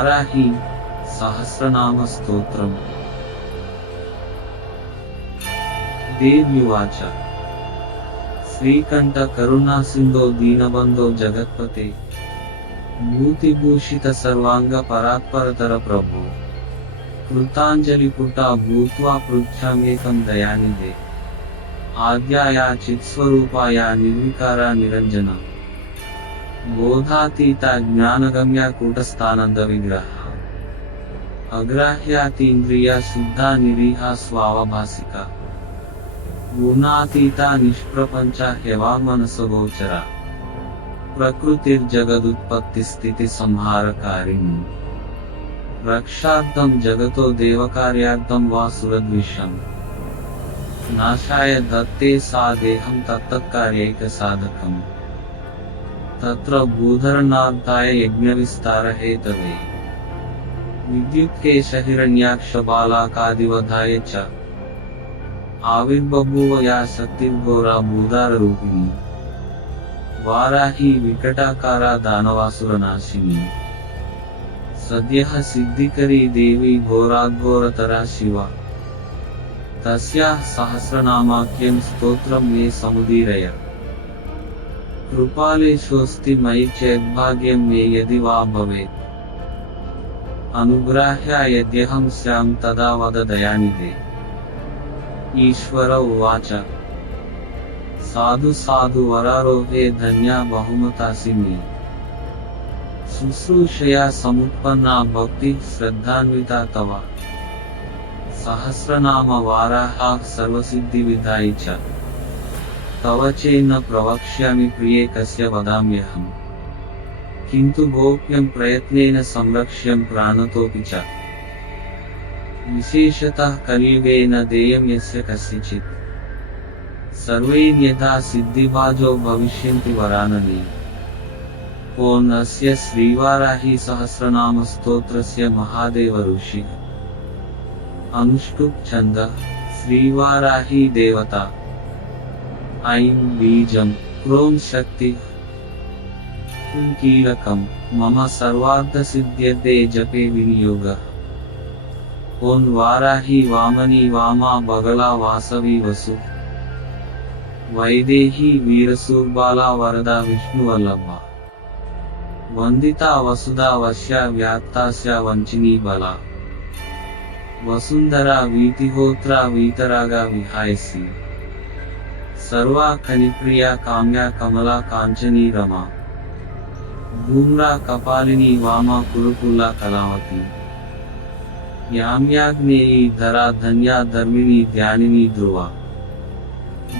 వారాహి సహస్రనామ స్తోత్రం. దేవ్యువాచ శ్రీకంఠ కరుణాసింధో దీనబంధో జగత్పతే భూతిభూషిత సర్వాంగ పరాత్పరతర ప్రభో కృతాంజలిపుటా భూత్వా పృచ్ఛామ్యేకం దయానిధే ఆద్యాయ చిత్స్వరూపాయ నిర్వికార నిరంజన బోధాతీత జ్ఞానగమ్య కూటస్థానంద విగ్రహ అగ్రాహ్యాతీంద్రియ శుద్ధ నిరీహ స్వావభాసిక గుణాతీత నిష్ప్రపంచ హ్యవామనసగోచర ప్రకృతిర్జగదుత్పత్తి స్థితి సంహారకారిణి రక్షార్థం జగతో దేవకార్యార్థం వా సురద్విషం నాశాయ దత్తే సా దేహం తత్తత్కార్యైక సాధకం తత్ర భూధరణార్థాయ యజ్ఞవిస్తార హేతవే విద్యుత్కేశ హిరణ్యాక్ష బాలాకాదివధాయ చ ఆవిర్బభూవ యా శక్తిర్ఘోరా భూదార రూపిణి వారాహి వికటాకారా దానవాసురనాశిని సద్యః సిద్ధికరీ దేవి ఘోరాఘోరతరా శివ తస్యాః సహస్రనామాఖ్యం స్తోత్రం మే సముదీరయ కృపాలేశోస్తి మయి చేద్భాగ్యం మే యది వా భవేత్ అనుగ్రాహ్య యద్యహం స్యాం తదా వద దయానిధే. ఈశ్వర ఉవాచ సాధు సాధు వరారోహే ధన్యా బహుమతాసి మే శుశ్రూషయా సముత్పన్నా భక్తి శ్రద్ధాన్వితా తవ సహస్రనామ వారాహ సర్వసిద్ధి విధాయి చ తవ చేన్న ప్రవక్ష్యామి ప్రియే కస్య వదామ్యహం కింతు గోప్యం ప్రయత్నేన సంరక్ష్యం ప్రాణతోపి చ విశేషతః కలియుగేన దేయం యస్య కస్యచిత్ సర్వైర్యథా సిద్ధిభాజో భవిష్యంతి వరానని. ఓం అస్య శ్రీవారాహి సహస్రనామ స్తోత్రస్య మహాదేవ ఋషి అనుష్టుప్ ఛంద శ్రీవారాహి దేవత ఐం బీజం క్రోం శక్తి కీలకం మమ సర్వార్థ సిద్ధ్యర్థే జపే వినియోగ. ఓం వారాహి వామని వామా బగళా వాసవి వసు వైదేహి వీరసూర్బాలా వరదా విష్ణువల్లభ వందితా వసుదా వశ్య వ్యాత్తాస్య వంచినీ బల వసుంధరా వీతిహోత్రా వీతరాగా విహాయసి సర్వా ఖనిప్రియా కామ్యా కమలా కాంచనీ రమా ధూమ్రా కపాలిని వామా కురుకుల్లా కళావతి యామ్యాగ్నేయీ ధరా ధన్యా ధర్మిణీ ధ్యానిని ధ్రువ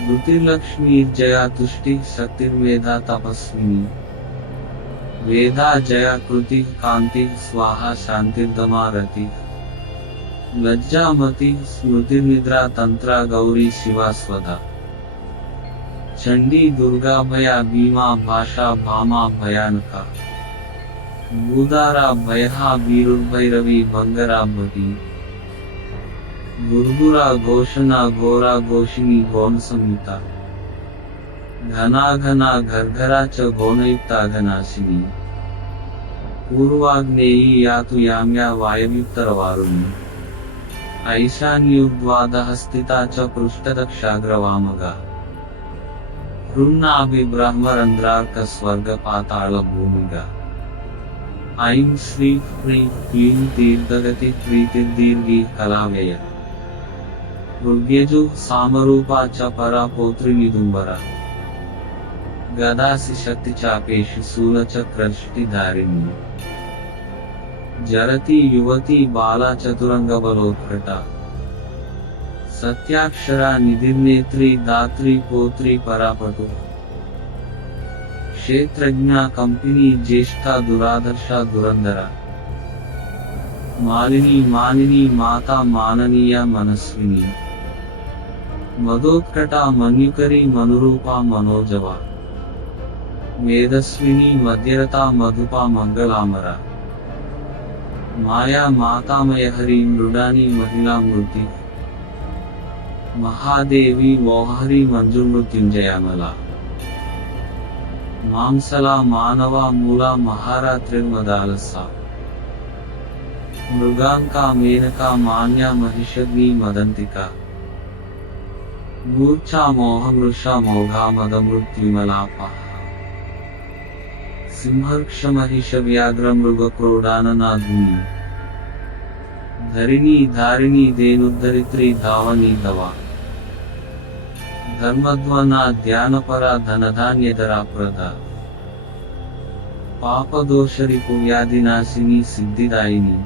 ధృతిర్లక్ష్మీర్జయా తుష్టి శక్తిర్వేదా తపస్విని వేదా జయా కృతి కాంతి స్వాహా శాంతిర్దమా రతి లజ్జామతి స్మృతిర్నిద్రా తంత్ర గౌరీ శివాస్వద చండీ దుర్గాభయ భీమా భాషా భామా భయానక భూదారా భయహా బీరుర్భైరవి బంగరా భటి గుర్గురా ఘోషణ ఘోరా ఘోషిణి గౌణ సంయుత ఘనాఘనా ఘర్ఘరా చ గౌణయుక్తాఘనాశిని పూర్వాగ్నేయీ యాతు యామ్యా వాయవ్యుత్తరవారుణి ఐశాన్యుర్ద్వాదః స్థితా చ పృష్ఠదక్షాగ్రవామగా హృన్నాభిబ్రహ్మరంధ్రార్క స్వర్గ పాతాళ భూమిగా. ఐం శ్రీ హ్రీం క్లీం దీర్ఘగతి ప్రీతిర్దీర్ఘీ కళావ్యయ ఋగ్యజు సామరూపా చ పరా పౌత్రినిదుంబర గదాసి శక్తి చాపేషు శూలచక్రష్టిధారిణి జరతి యువతి బాలా చతురంగబలోత్కట సత్యాక్షరా నిధిర్నేత్రి దాత్రి పోత్రి పరాపటు క్షేత్రజ్ఞా కంపినీ జ్యేష్ఠా దురాదర్శ దురంధర మాలిని మానిని మాతా మాననీయ మనస్విని మదోత్కట మన్యుకరి మనురూపా మనోజవ మేధస్విని మధ్యరతా మధుపా మంగళామర మాయా మాతామయహరి మృడాని మహిళా మృతి మహాదేవి మోహరి మంజుమృత్యుంజయామల మాంసలా మానవ మూల మహారాత్రిర్మదాలస मृगांका मेनका मान्या महिषग्नि मदंतिका मूर्छा मोहमृषा मोघा मदमृत्युमलापः सिंहर्क्ष महिष व्याघ्र मृग क्रोडाननाधुनी धरिणी धारिणी धेनुद्धरित्री धावनी दवा धर्मध्वना ध्यानपरा धनधान्यधरा प्रदा पापदोषरिपु व्याधिनाशिनी सिद्धिदायिनी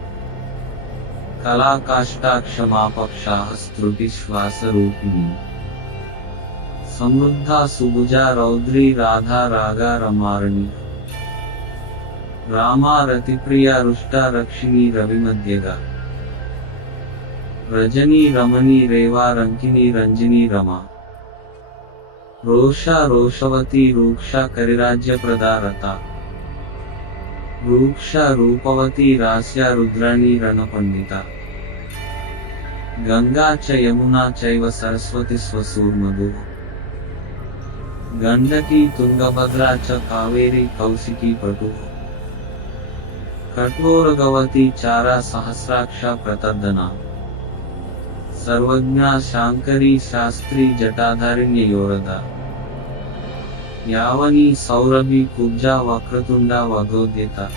कला काष्ठा क्षमापक्षाः स्तुतिश्वासरूपिणी समृद्धा सुभुजा रौद्री राधा रागा रमारणी रामा रतिप्रिया रुष्टा रक्षिणी रविमध्यगा रजनी रमणी रेवा रंकिनी रंजिनी रमा रोषा रोषवती रूक्षा करिराज्य प्रदारता रूक्षा रूपवती रास्या रुद्राणी रणपंडिता गंगा च यमुना चैव सरस्वती स्वसूर्मधु गंडकी तुंगभद्रा च कावेरी कौशिकी पटु कठोरगवती चारा सहस्राक्षा प्रतर्दना सर्वज्ञा शांकरी शास्त्री जटाधारिण्ययोरदा यावनी सौरभी कुब्जा वक्रतुंडा वगोद्यता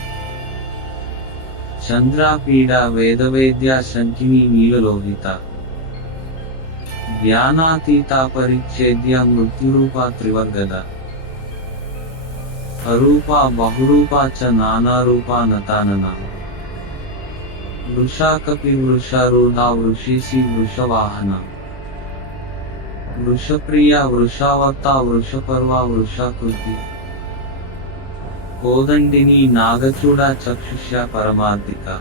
चंद्रा पीडा वेदवेद्या शंकिनी नीललोहिता ज्ञानातीता परिच्छेद्या मृत्युरूपा त्रिवर्गदा अरूपा बहुरूपा च नानारूपा नतानना वृषा कपि वृषारूढ़ा वृषीसी वृषवाहना वृषप्रिया वृषावता वृषपर्वा वृषाकृति कोदंडिनी नागचूड़ा चक्षुष्या परमार्थिका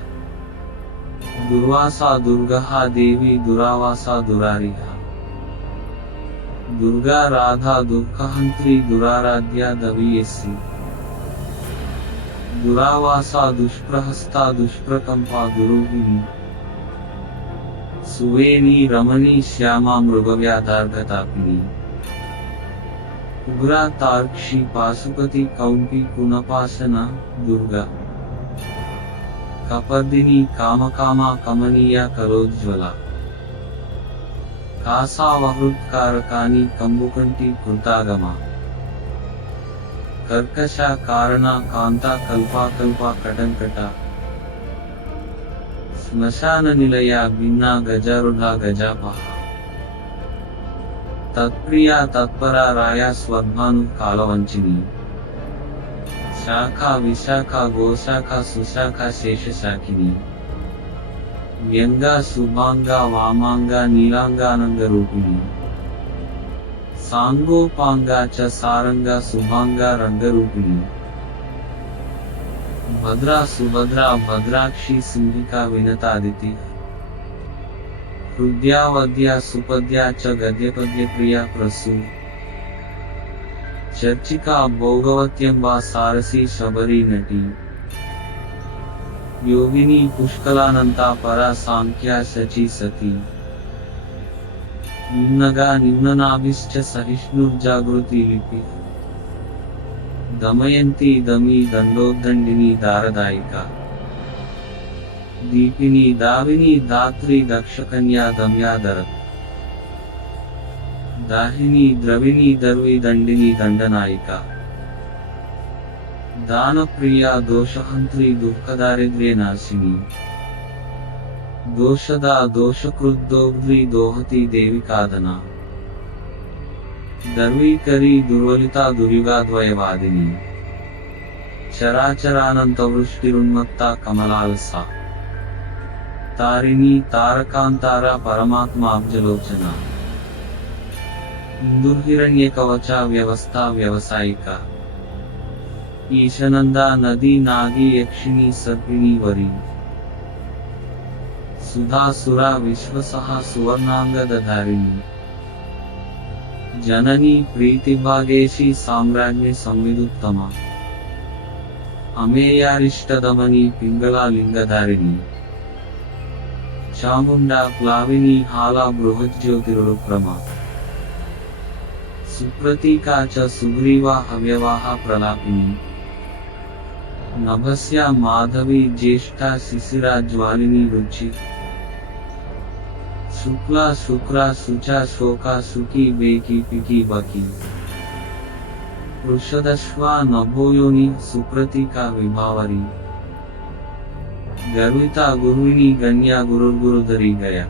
दुर्वासा दुर्गहा देवी दुरावासा दुरारिहा दुर्गा राधा दुःखहंत्री दुराराध्या दवीयसी दुरावासा दुष्प्रहस्ता दुष्प्रकंपा दुरूहिणी सुवेणी रमणी श्यामा मृगव्याधार्गतापिनी उग्रा तार्क्षी पाशुपति कौंपी कुनपासना दुर्गा कपर्दिनी कामकामा कमनीया कलोज्ज्वला कासावहृत्कारकानी कंबुकंटी कृतागमा कर्कशा कारणा कांता कल्पा कल्पा कटंकटा स्मशान निलया भिन्ना गजारूढ़ा गजापहा तत्प्रिया तत्परा राया स्वभानु कालवंचिनी शाखा विशाखा गोशाखा सुशाखा शेषशाकिनी व्यंगा शुभांगा वामांगा नीलांगानंग रूपिणी सांगोपांगा च सारंगा शुभांगा रंगरूपिणी भद्रा सुभद्रा भद्राक्षी सिंहिका विनतादिति हृद्यावद्या सुपद्या च गद्यपद्य प्रिया प्रसू चर्चिका भोगवत्यंबा सारसी शबरी नटी योगिनी पुष्कलानंता परा सांख्या शची सती निम्नगा निम्ननाभिश्च सहिष्णुर्जागृति लिपि दमयंती दमी दंडोदंडिनी दारदायिका दीपिनी दाविनी दात्री दक्षकन्या दम्यादरत दाहिनी द्रविणी दर्वी दंडिनी दंडनायिका दानप्रिया दोषहंत्री दुःखदारिद्र्यनाशिनी दोषदा दोषकृद्दोग्ध्री दोहती देविकादना दर्वीकरी दुर्वलिता दुर्युगाद्वयवादिनी चराचरानंतवृष्टिरुन्मत्ता कमलालसा तारिणी तारकांतारा परमात्मा अब्जलोचना इंदुर्हिरण्यकवचा व्यवस्था व्यवसायिका ईशनंदा नदी नागी यक्षिणी सर्पिणी वरी सुधासुरा विश्वसहा सुवर्णांगदधारिणी जननी प्रीतिभागेशी साम्राज्ञी संविदुत्तमा अमेयारिष्टदमनी पिंगला लिंगधारिणी चामुंडा प्लाविनी हाला बृहज्योतिरुक्रमा सुप्रतीका च सुग्रीवा हव्यवाहा प्रलापिनी नभस्या माधवी ज्येष्ठा शिशिरा ज्वालिनी रुचि शुक्ला शुक्रा शुचा शोका सुखी बेकी पिकी बकी वृषदश्वा नभोयोनि सुप्रतीका विभावरी गर्विता गुरुविनी गण्या गुरुर्गुरुधरी गया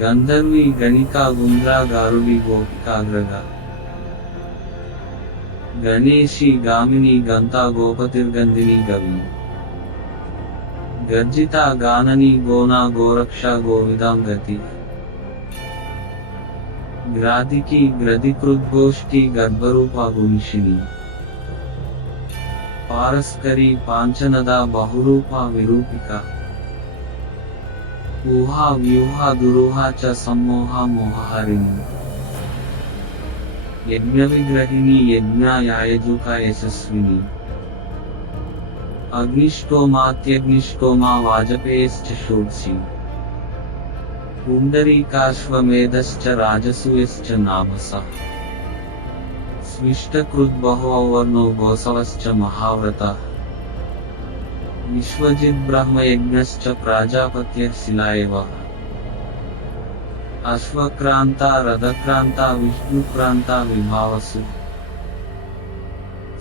गंधर्वी गणिका गुंद्रा गारुडी गोपिकाग्रगा गणेशी गामिनी गंता गोपतिर्गंधिनी गवी गर्जिता गाननी गोना गोरक्षा गोविदां गति ग्रादिकी ग्रदिकृद्गोष्ठी गर्भरूपा गुंशिनी पारस्करी पांचनदा बहुरूपा विरूपिका ऊहा व्यूहा दुरूहा च सम्मोहा मोहहारिणी यज्ञविग्रहिणी यज्ञायायजुका यशस्विनी अग्निष्टोमात्यग्निष्टोमा वाजपेयश्च षोडशी पुण्डरीकाश्वमेधश्च राजसूयश्च नाभसः स्विष्टकृद्बहुवर्णो गोसवश्च महाव्रतः विश्वजित् ब्रह्मयज्ञश्च प्राजापत्यः शिला एव अश्वक्रांता रथक्रांता विष्णुक्रांता विभावसु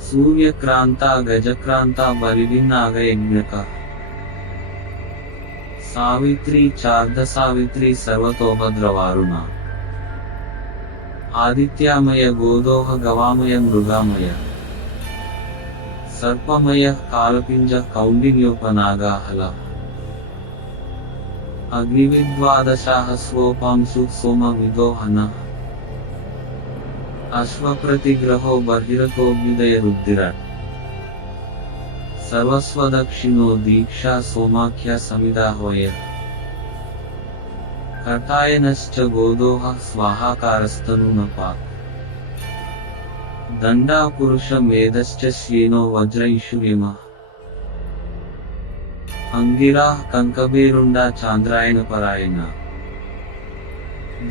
सूर्यक्रांता गजक्रांता बलिभिन्नागयज्ञका सावित्री चार्धसावित्री सर्वतोभद्रवारुणा आदित्यामय गोदोह गवामय मृगामय सर्पमय कालपिंज कौंडिन्योपनागाहला अग्निविद्वादशाः स्वोपांसु सोमविदोहन अश्वप्रतिग्रहो बर्हिरतोऽभ्युदयरुद्धिराट् सर्वस्वदक्षिणो दीक्षा सोमाख्या समिदाह्वय कटायनश्च गोदोः स्वाहाकारस्तनूनपाक् दण्डा पुरुषमेधश्च श्येनो वज्रैषुर्यमः अंगिराः कंकबेरुंडा चांद्रायणपरायणा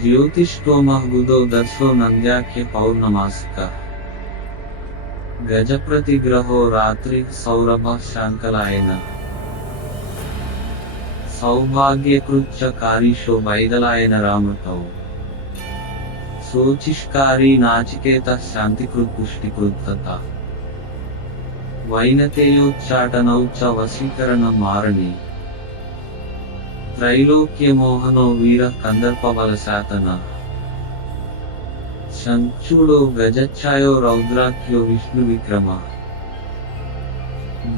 ज्योतिष्टोमः गुदो दर्शो नंद्याख्य पौर्णमासिका गजप्रतिग्रहो रात्रि सौरभः शांकलायन सौभाग्यकृच्च कारीशो वैदलायन रामतौ सोचिष्कारी नाचिकेतः शांतिकृत् पुष्टिकृत् वैनतेयोच्चाटनौ च वशीकरण मारणे त्रैलोक्यमोहनो वीरः कंदर्पबलशातनः शंखचूडो गजच्छायो रौद्राख्यो विष्णुविक्रमः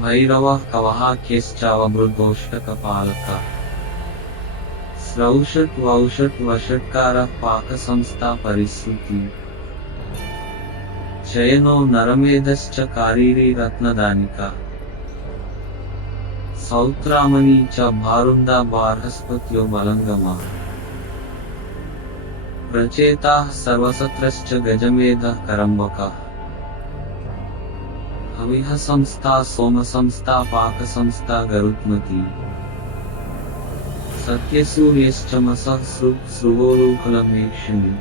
भैरवः कवहाख्यश्चावमृदोष्टकपालकः स्रौषट् वौषट् वषट्कारः पाकसंस्था परिश्रुति चयनो नरमेधश्च कारीरी रत्नदानिका सौत्रामणि च भारुंदा बार्हस्पत्यो बलंगमा प्रचेताः सर्वसत्रश्च गजमेधः करम्बकः हविः संस्था सोमसंस्था पाकसंस्था गरुत्मती सत्यसूर्यश्चमसः स्रुवोलूकलमेक्षिणी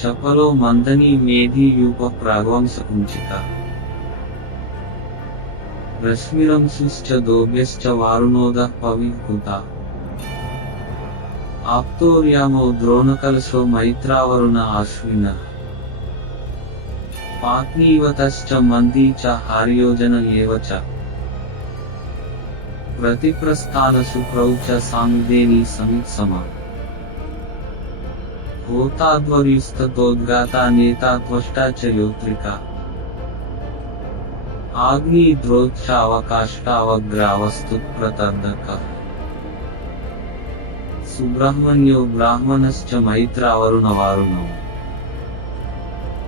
चपलो मंदनी मेधी यूप प्राग्वंसकुंचिता रश्मिरंशुश्च दोभ्यश्च वारुणोदः पविहुता आप्तोर्यामो द्रोणकलशो मैत्रावरुण आश्विनः पात्नीवतश्च मन्दी च हार्योजन एव च प्रतिप्रस्थानशुक्रौ च सामिदेनी समित्समा होताद्वर्युस्ततोद्गाता नेता त्वष्टा च योत्रिका आग्निद्रोक्षावकाष्टावग्रावस्तुत्प्रतर्दकः सुब्रह्मण्यो ब्राह्मणश्च मैत्रावरुणवारुणौ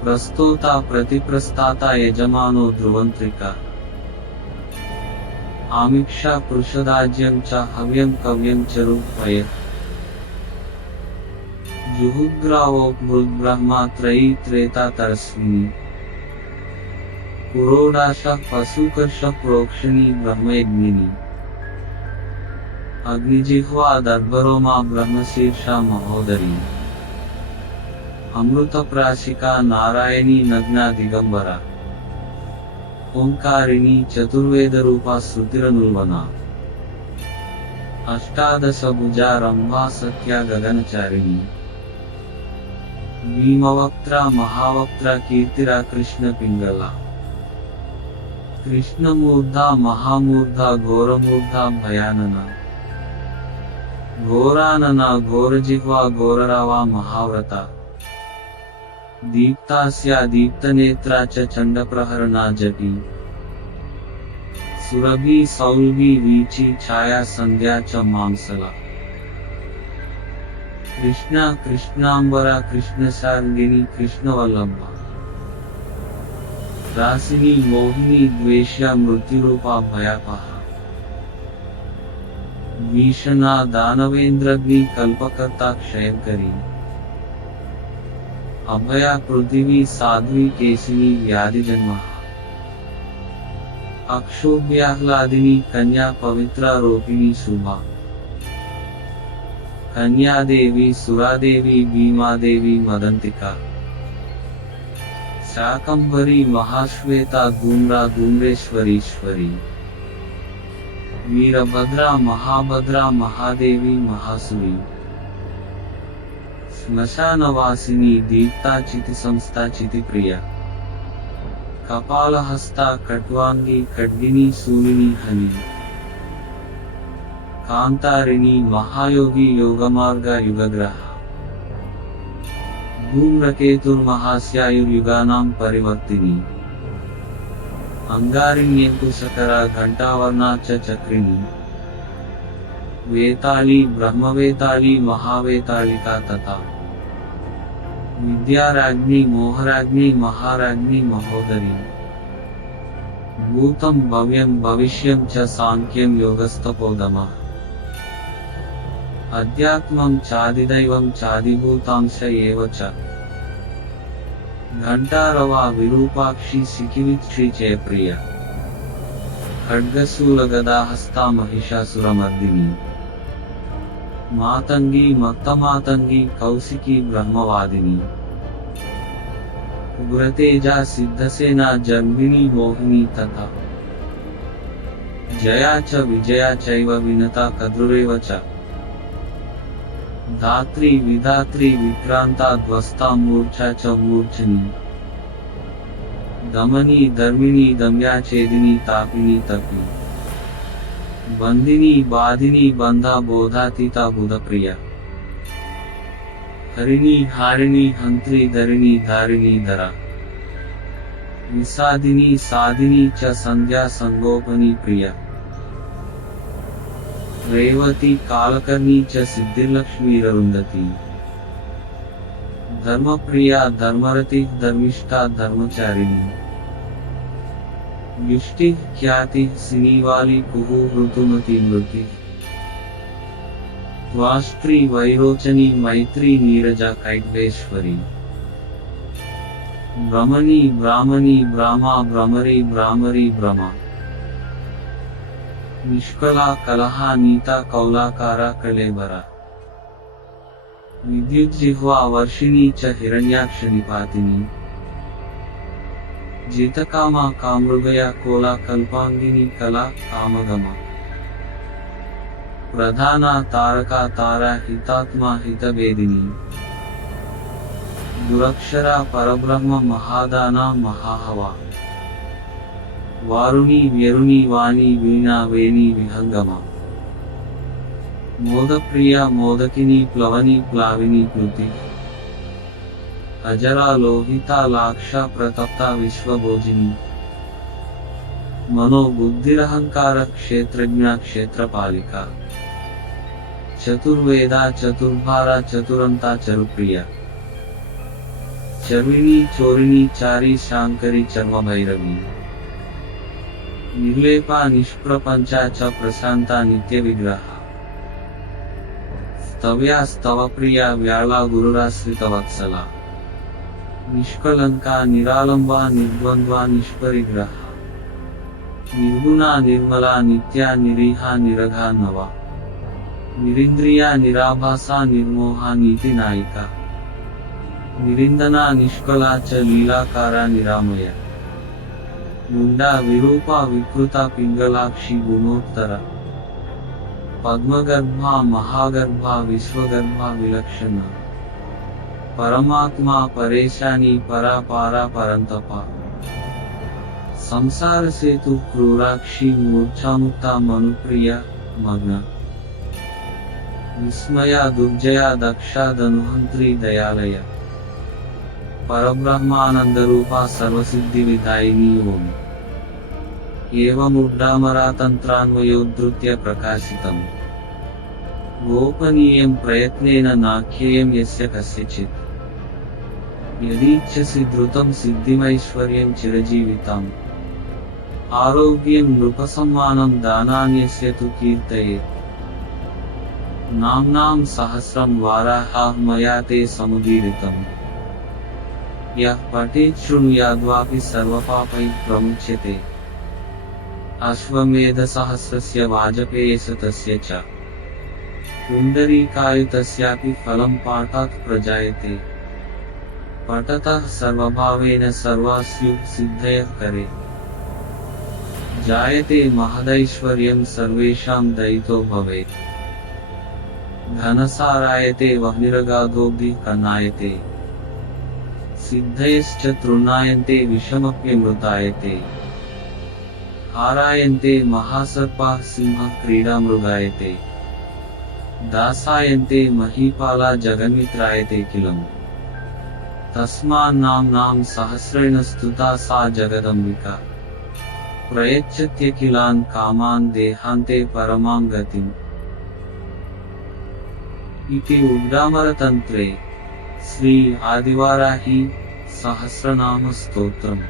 प्रस्तोता प्रतिप्रस्ताता यजमानो ध्रुवन्त्रिका आमिक्षा पृषदाज्यं च हव्यं कव्यं च रूपय जुहुग्रावो मृद्ब्रह्मा त्रयी त्रेता तरस्विनी पुरोडाशः पशुकर्षः प्रोक्षणी ब्रह्मयज्ञिनी अग्निजिह्वा दर्भरोमा ब्रह्मशीर्षा महोदरी अमृतप्राशिका नारायणी नग्ना दिगंबरा ओंकारिणी चतुर्वेदरूपा श्रुतिरनुल्बना अष्टादशभुजा रंभा सत्या गगनचारिणी भीमवक्त्रा महावक्त्रा कीर्तिरा कृष्ण पिंगला कृष्णमूर्धा महामूर्धा घोरमूर्धा भयानना घोरानना घोरजिह्वा घोररावा महाव्रता दीप्तास्या दीप्तनेत्रा च चंडप्रहरणा जटी सुरभि सौलभि वीची छाया संध्या च मांसला कृष्णा कृष्णांबरा कृष्णसार्गिणी कृष्णवल्लभा रासिनी मोहिनी द्वेष्या मृत्युरूपा भयापहा भीषणा दानवेन्द्रग्नि कल्पकर्ता क्षयकरी अभया पृथिवी साध्वी केशिनी व्याधिजन्मा अक्षोभ्याह्लादिनी कन्या पवित्रा रोपिणी शुभा कन्यादेवी सुरादेवी भीमादेवी मदंतिका शाकंभरी महाश्वेता धूम्रा धूम्रेश्वरीश्वरी वीरभद्रा महाभद्रा महादेवी महासुरी श्मशानवासिनी दीप्ता चितिसंस्था चितिप्रिया कपालहस्ता कट्वांगी खड्गिनी सूरिणी हनी कांतारिणी महायोगी योगमार्ग युगग्रह धूम्रकेतुर्महास्यायुर्युगानां परिवर्तिनी अंगारिण्यकुशकरा घंटावर्णा च चक्रिणी वेताली ब्रह्मवेताली महावेतालिका तथा विद्याराज्ञी मोहराज्ञी महाराज्ञी महोदरी भूतं भव्यं भविष्यं च सांख्यं योगस्तपोदमः अध्यात्मं चादिदैवं चादिभूतांश एव च घंटारवा विरूपाक्षी सिकिविच्छ्री जयप्रिया खड्गशूलगदाहस्ता महिषासुरमर्दिनी मातंगी मत्तमातंगी कौशिकी ब्रह्मवादिनी उग्रतेजा सिद्धसेना जन्मिनी मोहिनी तथा जया च विजया चैव विनता कद्रुरेव च धात्री विधात्री विक्रांता ध्वस्ता मूर्छा च मूर्छनी दमनी धर्मिणी दम्या छेदिनी तापिनी तपी बंदिनी बाधिनी बंधा बोधातीता बुधप्रिया हरिणी हारिणी हंत्री धरिणी धारिणी धरा विसादिनी साधिनी च संध्या संगोपनी प्रिया रेवती कालकर्णी च सिद्धिर्लक्ष्मीररुंधती धर्मप्रिया धर्मरति धर्मिष्ठा धर्मचारिणी युष्टि ख्याति सिनीवाली कुहु ऋतुमती मृति त्वाष्ट्री वैरोचनी मैत्री नीरजा कैट्वेश्वरी ब्रह्मणी ब्राह्मणी ब्राह्मा भ्रमरी भ्रामरी ब्रह्मा निष्कला कलहा नीता कौलाकारा कलेबरा विद्युज्जिह्वा वर्षिणी च हिरण्याक्ष निपातिनी जितकामा कामृगया कोला कल्पांगिनी कला कामगमा प्रधाना तारका तारा हितात्मा हितवेदिनी दुरक्षरा परब्रह्म महादाना महाहवा वारुणी व्यरुणी वाणी वीणा वेणी विहंगमा मोदप्रिया मोदकिनी प्लवनी प्लाविनी प्लुति अजरा लोहिता लाक्षा प्रतप्ता विश्वभोजिनी मनोबुद्धिरहंकार क्षेत्रज्ञा क्षेत्रपालिका चतुर्वेदा चतुर्भारा चतुरंता चरुप्रिया चर्विणी चोरिणी चारी शांकरी चर्म भैरवी निर्लेपा निष्प्रपंचा च प्रशांता नित्य विग्रहा स्तव्या स्तवप्रिया व्याला गुरुराश्रितवत्सला निष्कलंका निरालंबा निर्द्वंद्वा निष्परिग्रहा निर्गुणा निर्मला नित्या निरीहा निरघा नवा निरिंद्रिया निराभासा निर्मोहा नीति नायिका निरिंदना निष्कला च लीलाकारा निरामया ముండా విరూపా వికృతా పింగళాక్షి గుణోత్తర పద్మగర్భా మహాగర్భా విశ్వగర్భా విలక్షణ పరమాత్మా పరేశాని పరాపారా పరంతప సంసార సేతు క్రూరాక్షి మూర్ఛాముక్తా మనుప్రియ మగ్న విస్మయ దుర్జయ దక్షాదనుహంత్రి దయాలయ పరబ్రహ్మానందరూపా సర్వసిద్ధి విదాయిని ఓం ఏవముడ్డామరాతంత్రాన్వయోద్ధృత్య ప్రకాశితం గోపనీయం ప్రయత్నేన నాఖ్యేయం యస్య కస్యచిత్ యదీచ్ఛసి ధృతం సిద్ధిమైశ్వర్యం చిరజీవితం ఆరోగ్యం నృపసమ్మానం దానాన్యస్య తు కీర్తయేత్ నామ్నాం సహస్రం వారాహః మయా తే సముదీరితం యః పఠేత్ శృణుయాద్వాపి సర్వపాపైః ప్రముచ్యతే అశ్వమేధసహస్రస్య వాజపేయశతస్య చ పుండరీకాయుతస్యాపి ఫలం పాఠాత్ ప్రజాయతే పఠతః సర్వభావేన సర్వాస్యుః సిద్ధయః కరే జాయతే మహదైశ్వర్యం సర్వేషాం దయితో భవేత్ ధనసారాయతే వహ్నిరగాధోబ్ధి కన్నాయతే సిద్ధయశ్చ తృణాయంతే విషమప్యమృతాయతే హారాయంతే మహాసర్పాః సింహః క్రీడామృగాయతే దాసాయంతే మహీపాలా జగన్మిత్రాయతే కిలం తస్మాన్నామ్నాం సహస్రేణ స్తుతా సా జగదంబికా ప్రయచ్చత్యఖిలాన్ కామాన్ దేహాంతే పరమాం గతిం ఇతి ఉడ్డామరతంత్రే శ్రీ ఆదివారాహి సహస్రనామ స్తోత్రం।